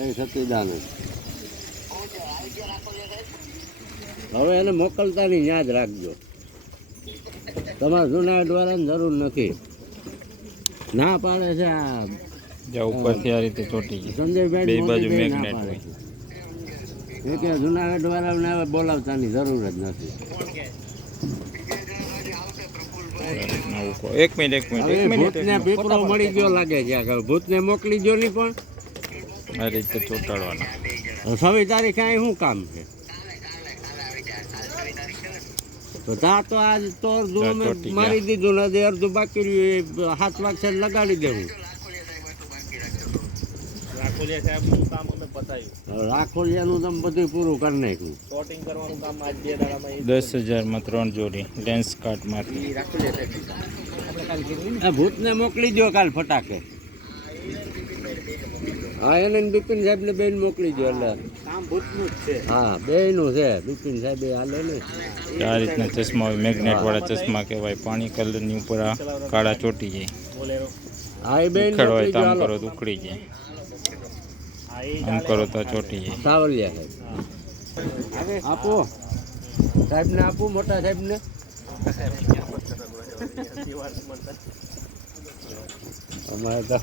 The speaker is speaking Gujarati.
જય સતીદાન. હવે એને મોકલતા નહીં, યાદ રાખજો. તમારા જુનાગઢ વાળાને જરૂર નથી. ના પાડે છે આ ઉપરથી આ રીતે ચોટી ગઈ. સંજયભાઈ બે બાજુ મોદીભાઈ ના મેગ્નેટ પાડે હોય. છે. એ કે જુનાગઢ વાળાને હવે બોલાવતાની જરૂર જ નથી. એક મિનિટ હવે ભૂતને પીપળો મળી ગયો લાગે છે. આગળ ભૂતને મોકલી ગયો નહીં, પણ આ રીતે ચોટાડવાના. 26 તારીખે અહીં શું કામ છે? તો તા તો આજ તો અડધું અમે મારી દીધું નથી, અડધું બાકી રહ્યું. 7 વાગે લગાડી દેવું. રાખોલિયાનું તમે બધું પૂરું કરી નાખ્યું. 10,000 માં 3 જોડી લેન્સ કાર્ડમાંથી. ભૂતને મોકલી દો કાલ ફટાકે. હા, એને બિપિન સાહેબ ને બેન મોકલી દો. એટલે કામ ભૂતનું જ છે. હા, બેયનું છે. બિપિન સાહેબ હાલે ને આ રીતના ચશ્મા હોય, મેગ્નેટ વાળા ચશ્મા કહેવાય. પાણી કલરની ઉપર આ કાળા ચોટી જાય. હા, એ બેન હોય તો આમ કરો તો ઉખડી જાય, આમ કરો તો ચોટી જાય. સાવલિયા સાહેબ આપો, સાહેબ ને આપો, મોટા સાહેબ ને. અમારે તો